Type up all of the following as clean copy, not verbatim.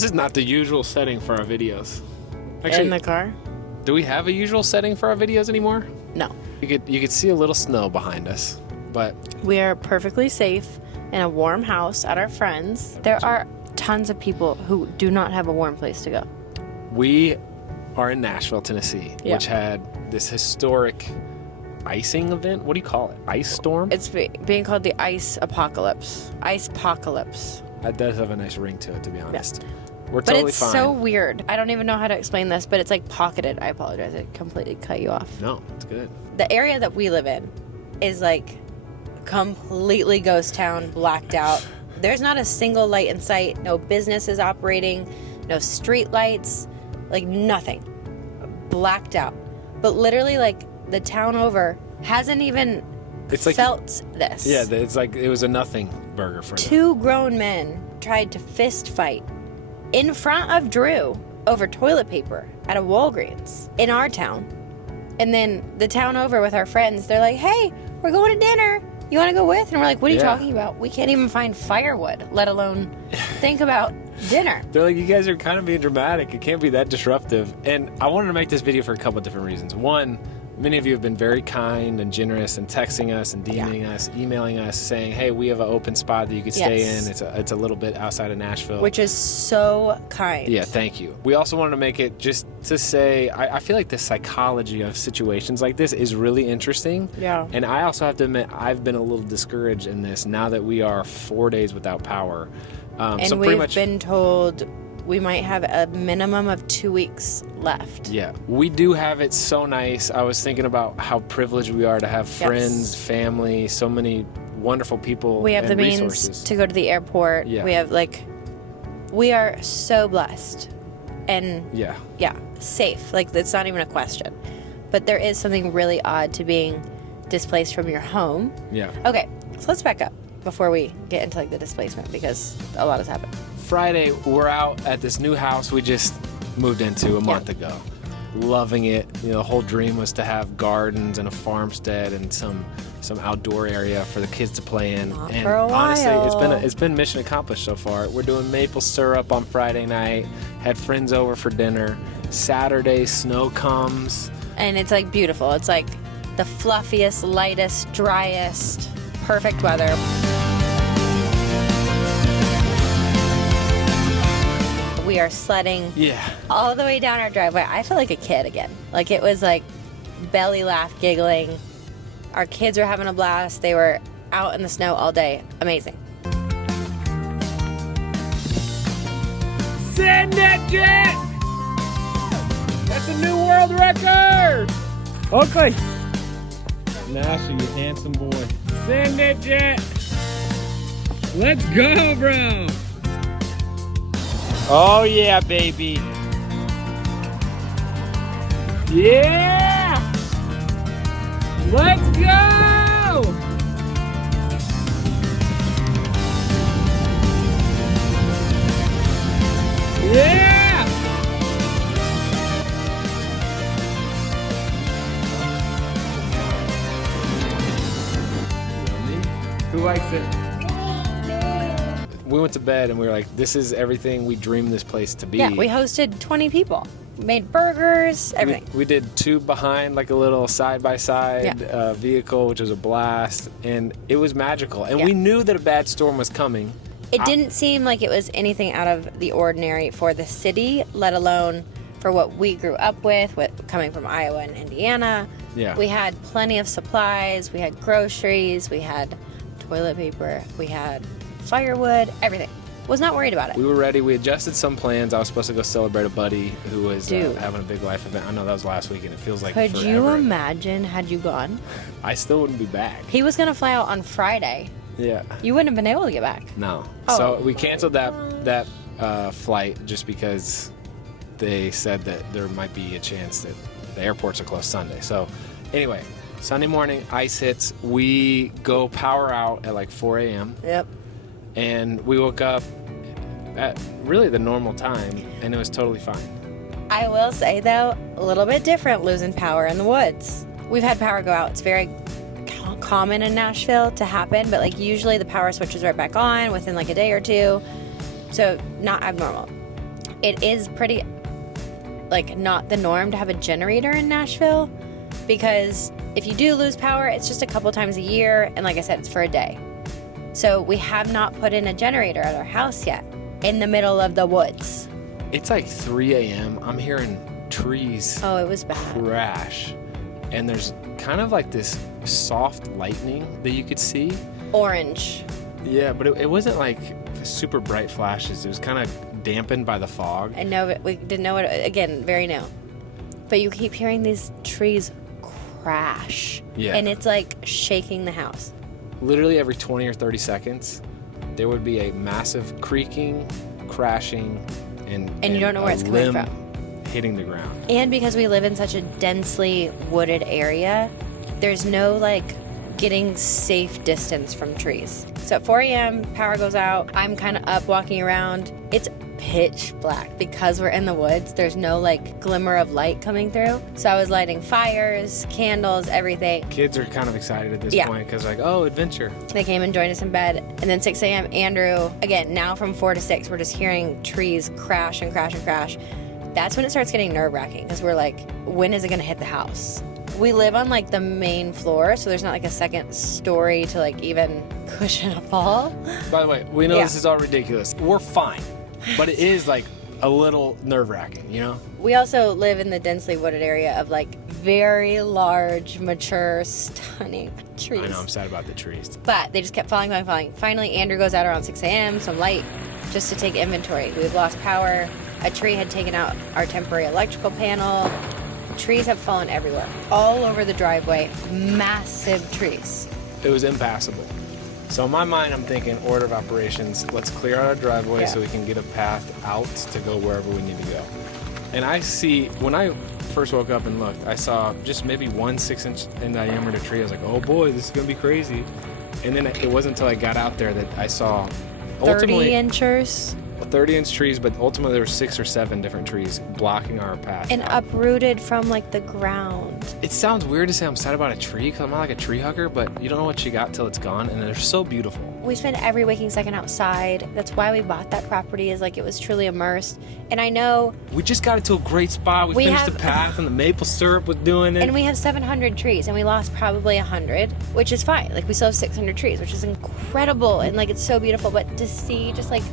This is not the usual setting for our videos. Actually, In the car? do we have a usual setting for our videos anymore? No. You could see a little snow behind us, but We are perfectly safe in a warm house at our friends. There are tons of people who do not have a warm place to go. we are in Nashville, Tennessee, Yeah. which had this historic icing event. What do you call it? Ice storm? It's being called the Ice Apocalypse. Ice-pocalypse. That does have a nice ring to it, to be honest. We're But totally it's fine. so weird. I don't even know how to explain this, but it's like pocketed. I apologize. I completely cut you off. No, it's good. The area that we live in is like completely ghost town, blacked out. There's not a single light in sight. No business is operating. No street lights. Like nothing. Blacked out. But literally, like, the town over hasn't even It's like felt this. Yeah, it's like it was a nothing burger for them. Two grown men tried to fist fight in front of Drew over toilet paper at a Walgreens in our town. And then the town over with our friends, they're like, hey, we're going to dinner. You want to go with? And we're like, what are you Yeah. talking about? We can't even find firewood, let alone think about dinner. They're like, you guys are kind of being dramatic. It can't be that disruptive. And I wanted to make this video for a couple of different reasons. One, many of you have been very kind and generous and texting us and DMing us, emailing us, saying, hey, we have an open spot that you could stay Yes. in. It's a little bit outside of Nashville. Which is so kind. Yeah, thank you. We also wanted to make it just to say, I feel like the psychology of situations like this is really interesting. Yeah. And I also have to admit, I've been a little discouraged in this now that we are 4 days without power. And so pretty we've much, been told we might have a minimum of 2 weeks left. yeah, we do have it so nice. I was thinking about how privileged we are to have friends, family, so many wonderful people. We have and the means resources. to go to the airport. Yeah. We have we are so blessed and Yeah. safe. Like, it's not even a question. But there is something really odd to being displaced from your home. Yeah. Okay, so let's back up before we get into the displacement, because a lot has happened. Friday, we're out at this new house we just moved into a month ago. Loving it. You know, the whole dream was to have gardens and a farmstead and some outdoor area for the kids to play in. Not and for a honestly, while. it's been mission accomplished so far. We're doing maple syrup on Friday night. Had friends over for dinner. Saturday, snow comes. And it's beautiful. It's like the fluffiest, lightest, driest, perfect weather. We are sledding Yeah. all the way down our driveway. I feel like a kid again. Like, it was belly laugh, giggling. Our kids were having a blast. They were out in the snow all day. Amazing. Send it, Jet! That's a new world record! Okay. Nasha, you handsome boy. Send it, Jet! Let's go, bro! Oh, yeah, baby. Yeah! Let's go! Yeah! Who likes it? We went to bed and we were like, this is everything we dreamed this place to be. Yeah, we hosted 20 people. Made burgers, everything. We did two behind, like a little side-by-side vehicle, which was a blast. And it was magical. And we knew that a bad storm was coming. It didn't seem like it was anything out of the ordinary for the city, let alone for what we grew up with coming from Iowa and Indiana. Yeah. We had plenty of supplies. We had groceries. We had toilet paper. We had firewood, everything. Was not worried about it. We were ready. We adjusted some plans. I was supposed to go celebrate a buddy who was Dude. having a big life event. I know that was last week, and it feels like Could forever you ago. imagine had you gone? I still wouldn't be back. He was going to fly out on Friday. Yeah. You wouldn't have been able to get back. No. Oh. So we canceled that flight just because they said that there might be a chance that the airports are closed Sunday. So anyway, Sunday morning, ice hits. We go power out at 4 a.m. Yep. And we woke up at really the normal time, and it was totally fine. I will say, though, a little bit different losing power in the woods. We've had power go out. It's very common in Nashville to happen, but usually the power switches right back on within a day or two. So not abnormal. it is pretty, like, not the norm to have a generator in Nashville, because if you do lose power, it's just a couple times a year, and like I said, it's for a day. So we have not put in a generator at our house yet, in the middle of the woods. It's like 3 a.m. I'm hearing trees Oh, it was bad. crash, and there's kind of like this soft lightning that you could see. Orange. Yeah, but it wasn't like super bright flashes. It was kind of dampened by the fog. I know, but we didn't know it, again, very new. But you keep hearing these trees crash. Yeah. And it's like shaking the house. Literally every 20 or 30 seconds, there would be a massive creaking, crashing, and you don't know where a it's coming limb from. hitting the ground. And because we live in such a densely wooded area, there's no like getting safe distance from trees. So at 4 a.m., power goes out. I'm kind of up walking around. It's pitch black because we're in the woods. There's no like glimmer of light coming through. So I was lighting fires, candles, everything. Kids are kind of excited at this Yeah. point because like, oh, adventure. They came and joined us in bed. And then 6 a.m., Andrew, again, now from 4 to 6, we're just hearing trees crash and crash and crash. That's when it starts getting nerve-wracking because we're like, when is it going to hit the house? We live on like the main floor, so there's not like a second story to like even cushion a fall. By the way, we know Yeah. this is all ridiculous. We're fine, but it is like a little nerve-wracking, you know? We also live in the densely wooded area of like very large, mature, stunning trees. I know, I'm sad about the trees. But they just kept falling. Finally, Andrew goes out around 6 a.m., some light, just to take inventory. We had lost power. A tree had taken out our temporary electrical panel. Trees have fallen everywhere, all over the driveway, massive trees. It was impassable. So in my mind, I'm thinking order of operations. Let's clear out our driveway Yeah. so we can get a path out to go wherever we need to go. And I see, when I first woke up and looked, I saw just maybe one 6-inch in diameter tree. I was like, oh boy, this is gonna be crazy. And then it wasn't until I got out there that I saw 30 ultimately inchers 30-inch trees, but ultimately there were 6 or 7 different trees blocking our path. and uprooted from like the ground. It sounds weird to say I'm sad about a tree because I'm not like a tree hugger, but you don't know what you got till it's gone, and they're so beautiful. We spend every waking second outside. That's why we bought that property, is like it was truly immersed. And I know, We just got it to a great spot. We finished the path, and the maple syrup was doing it. and we have 700 trees, and we lost probably 100, which is fine. Like we still have 600 trees, which is incredible, and like it's so beautiful. But to see just like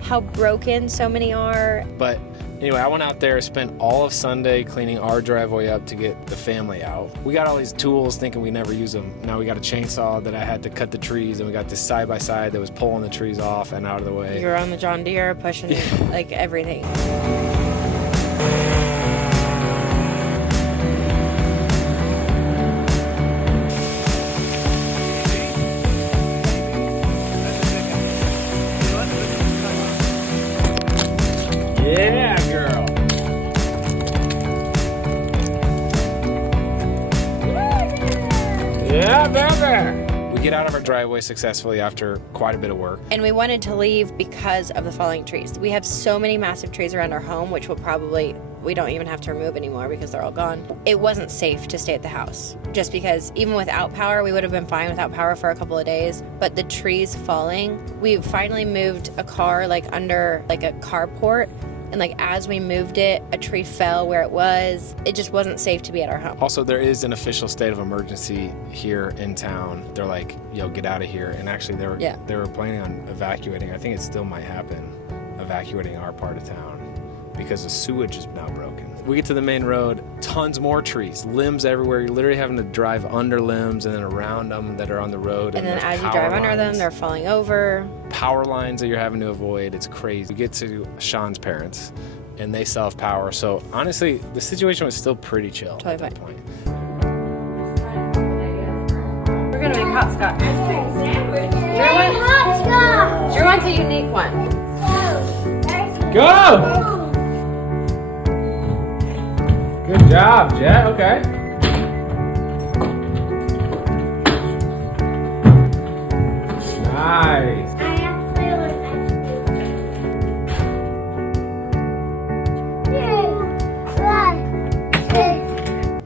how broken so many are. But anyway, I went out there, spent all of Sunday cleaning our driveway up to get the family out. We got all these tools thinking we never use them. Now we got a chainsaw that I had to cut the trees, and we got this side-by-side that was pulling the trees off and out of the way. You're on the John Deere pushing like everything. Yeah, girl. Yeah, baby. We get out of our driveway successfully after quite a bit of work. And we wanted to leave because of the falling trees. We have so many massive trees around our home, which we don't even have to remove anymore because they're all gone. It wasn't safe to stay at the house, just because even without power, we would have been fine without power for a couple of days. But the trees falling, we finally moved a car like under like a carport. And like as we moved it, a tree fell where it was. It just wasn't safe to be at our home. Also, there is an official state of emergency here in town. They're like, yo, get out of here. And actually, they were planning on evacuating. I think it still might happen, evacuating our part of town because the sewage is now broken. We get to the main road, tons more trees, limbs everywhere. You're literally having to drive under limbs and then around them that are on the road. And then there's as you power drive under them, lines. they're falling over. Power lines that you're having to avoid. It's crazy. We get to Sean's parents, and they still have power. So honestly, the situation was still pretty chill Totally at that fine. point. We're gonna make hopscotch. Drew wants a unique one. Go! Good job, Jet. Okay. Nice.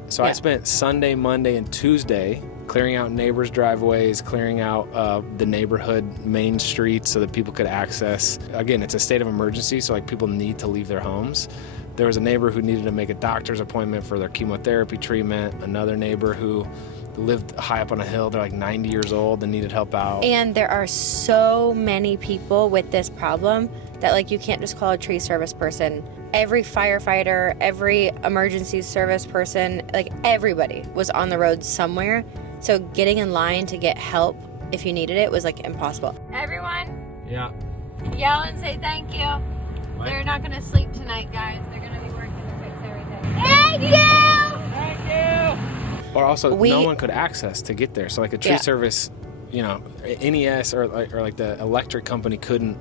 So I spent Sunday, Monday, and Tuesday clearing out neighbors' driveways, clearing out the neighborhood main streets so that people could access. Again, it's a state of emergency, so like people need to leave their homes. There was a neighbor who needed to make a doctor's appointment for their chemotherapy treatment. Another neighbor who lived high up on a hill. They're like 90 years old and needed help out. And there are so many people with this problem that like you can't just call a tree service person. Every firefighter, every emergency service person, like everybody was on the road somewhere. So getting in line to get help if you needed it was like impossible. Everyone, Yeah. yell and say thank you. What? They're not going to sleep tonight, guys. They're going to be working to fix everything. Thank you! Thank you! Or also, no one could access to get there. So like a tree Yeah. service, you know, NES or like the electric company couldn't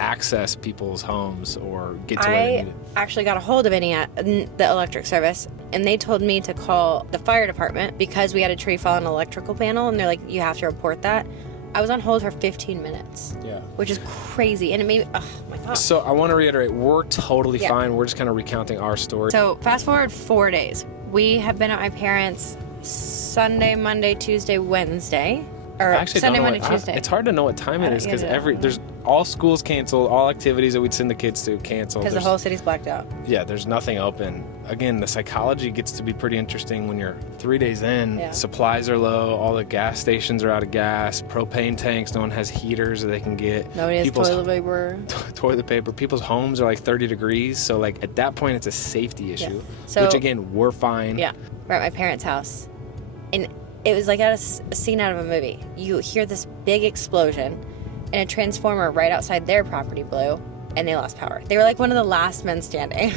access people's homes or get to where they I needed. actually got a hold of the electric service, and they told me to call the fire department because we had a tree fall on an electrical panel, and they're like, you have to report that. I was on hold for 15 minutes. Yeah. Which is crazy. And it made me, oh my God. So I want to reiterate, we're totally fine. We're just kind of recounting our story. So fast forward 4 days. We have been at my parents' Sunday, Monday, Tuesday, Wednesday. Or I actually Sunday, don't know Monday, Tuesday. it's hard to know what time it is because there's all schools canceled, all activities that we'd send the kids to canceled. Because the whole city's blacked out. Yeah, there's nothing open. Again, the psychology gets to be pretty interesting when you're 3 days in. Yeah. Supplies are low, all the gas stations are out of gas, propane tanks, no one has heaters that they can get. Nobody has People's toilet paper. Toilet paper. People's homes are like 30 degrees, so like at that point it's a safety issue. So- which again, we're fine. Yeah, we're at my parents' house. And it was like a scene out of a movie. You hear this big explosion, and a transformer right outside their property blew, and they lost power. They were like one of the last men standing.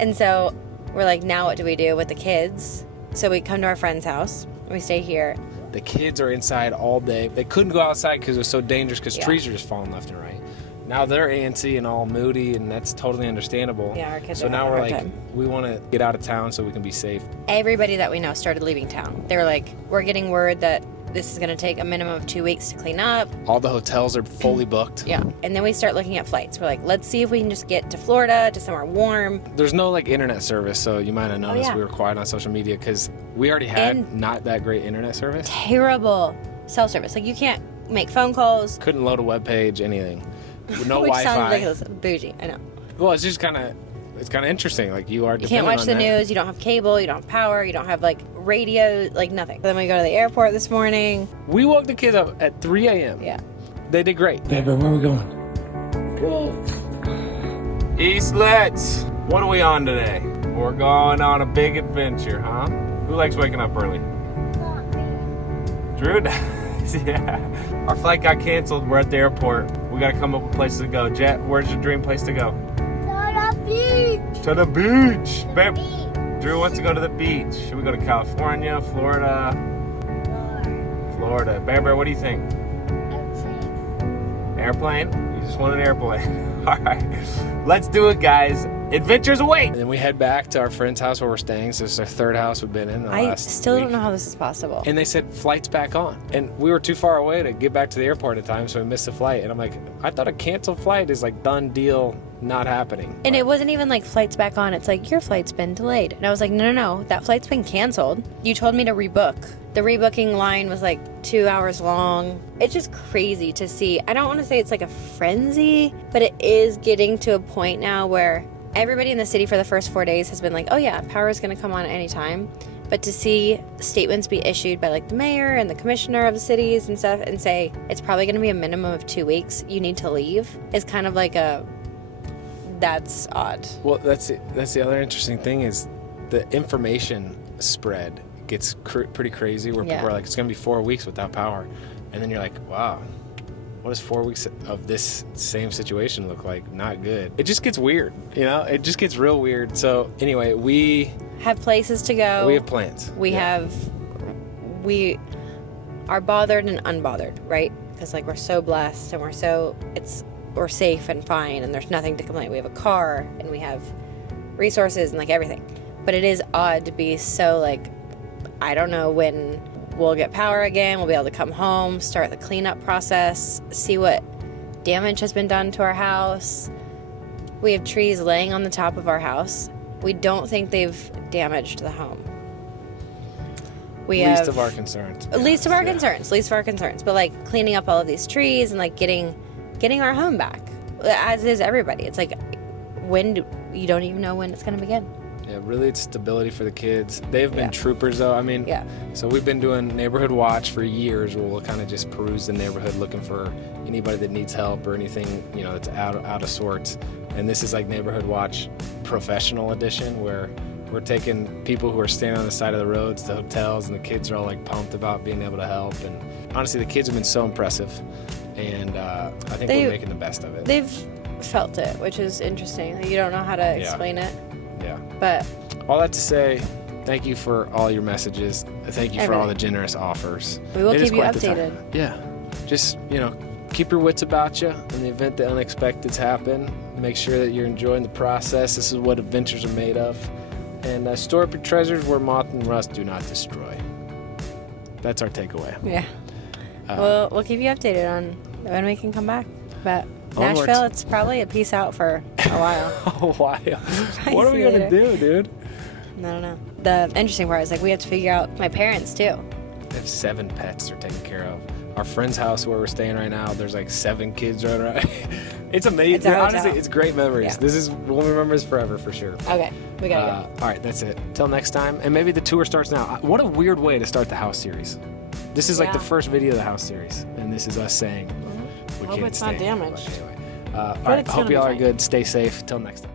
And so we're like, now what do we do with the kids? So we come to our friend's house, and we stay here. The kids are inside all day. They couldn't go outside because it was so dangerous because trees are just falling left and right. Now they're antsy and all moody, and that's totally understandable. Yeah, our kids So are now having a we're hard like, time. we want to get out of town so we can be safe. Everybody that we know started leaving town. They were like, we're getting word that this is going to take a minimum of 2 weeks to clean up. All the hotels are fully booked. Yeah. And then we start looking at flights. We're like, let's see if we can just get to Florida, to somewhere warm. There's no like internet service, so you might have noticed yeah. we were quiet on social media because we already had not that great internet service. Terrible cell service. Like, you can't make phone calls. Couldn't load a web page, anything. No Which sounds Wi-Fi. ridiculous. Bougie, I know. Well, it's just kind of interesting. Like you are. You can't watch the news. You don't have cable. You don't have power. You don't have like radio. Like nothing. Then we go to the airport this morning. We woke the kids up at 3 a.m. Yeah. They did great. Baby, where are we going? Eastlets. What are we on today? We're going on a big adventure, huh? Who likes waking up early? Drew does. Yeah. Our flight got canceled. We're at the airport. We got to come up with places to go. Jet, where's your dream place to go? To the beach. Babe, Drew wants to go to the beach. Should we go to California, Florida? Florida. Bear, what do you think? Airplane? You just want an airplane. All right. Let's do it, guys. Adventures await. And then we head back to our friend's house where we're staying. So it's our third house we've been in the I last still week. don't know how this is possible. And they said flight's back on. And we were too far away to get back to the airport in time, so we missed the flight. And I'm like, I thought a canceled flight is like done deal, not happening. And it wasn't even like flight's back on. It's like, your flight's been delayed. And I was like, no. That flight's been canceled. You told me to rebook. The rebooking line was like 2 hours long. It's just crazy to see. I don't want to say it's like a frenzy, but it is getting to a point now where everybody in the city for the first 4 days has been like, oh yeah, power is going to come on at any time. But to see statements be issued by like the mayor and the commissioner of the cities and stuff and say it's probably going to be a minimum of 2 weeks, you need to leave, is kind of like that's odd. Well, that's the other interesting thing is the information spread gets pretty crazy where people are like, it's going to be 4 weeks without power. And then you're like, wow, what does 4 weeks of this same situation look like? Not good. It just gets weird, you know? It just gets real weird. So anyway, we Have places to go. have plans. We are bothered and unbothered, right? Because like we're so blessed and we're safe and fine and there's nothing to complain. We have a car and we have resources and like everything. But it is odd to be so like, I don't know when we'll get power again. We'll be able to come home, start the cleanup process, see what damage has been done to our house. We have trees laying on the top of our house. We don't think they've damaged the home. We Least have of our concerns. to be least of our honest, yeah. concerns. Least of our concerns. But like cleaning up all of these trees and like getting our home back, as is everybody. It's like you don't even know when it's going to begin. Yeah, really, it's stability for the kids. They've been Yeah. troopers, though. I mean, Yeah. so we've been doing neighborhood watch for years. Where we'll kind of just peruse the neighborhood, looking for anybody that needs help or anything, that's out of sorts. And this is like neighborhood watch professional edition, where we're taking people who are standing on the side of the roads to hotels, and the kids are all like pumped about being able to help. And honestly, the kids have been so impressive, and I think we're making the best of it. They've felt it, which is interesting. Like, you don't know how to explain it, Yeah. but All that to say, thank you for all your messages. Thank you for all the generous offers. we will It is keep you quite the time. updated. Yeah. Just, keep your wits about you in the event that unexpecteds happen. Make sure that you're enjoying the process. This is what adventures are made of. And store up your treasures where moth and rust do not destroy. That's our takeaway. Yeah. We'll keep you updated on when we can come back. But Onwards. Nashville, it's probably a peace out for a while. Oh, wow. What are See we you going to do, dude? I don't know. The interesting part is like we have to figure out my parents too. We have 7 pets they're taken care of. Our friend's house where we're staying right now, there's like 7 kids running around. It's amazing. It's a hotel. Honestly, it's great memories. Yeah. This is we'll remember this forever for sure. Okay, we gotta All right, that's it. Till next time. And maybe the tour starts now. What a weird way to start the house series. This is like the Yeah. first video of the house series. And this is us saying we Hope can't it's not stay. damaged. But anyway. All But right, it's I hope gonna y'all be are fine. good. Stay safe. Till next time.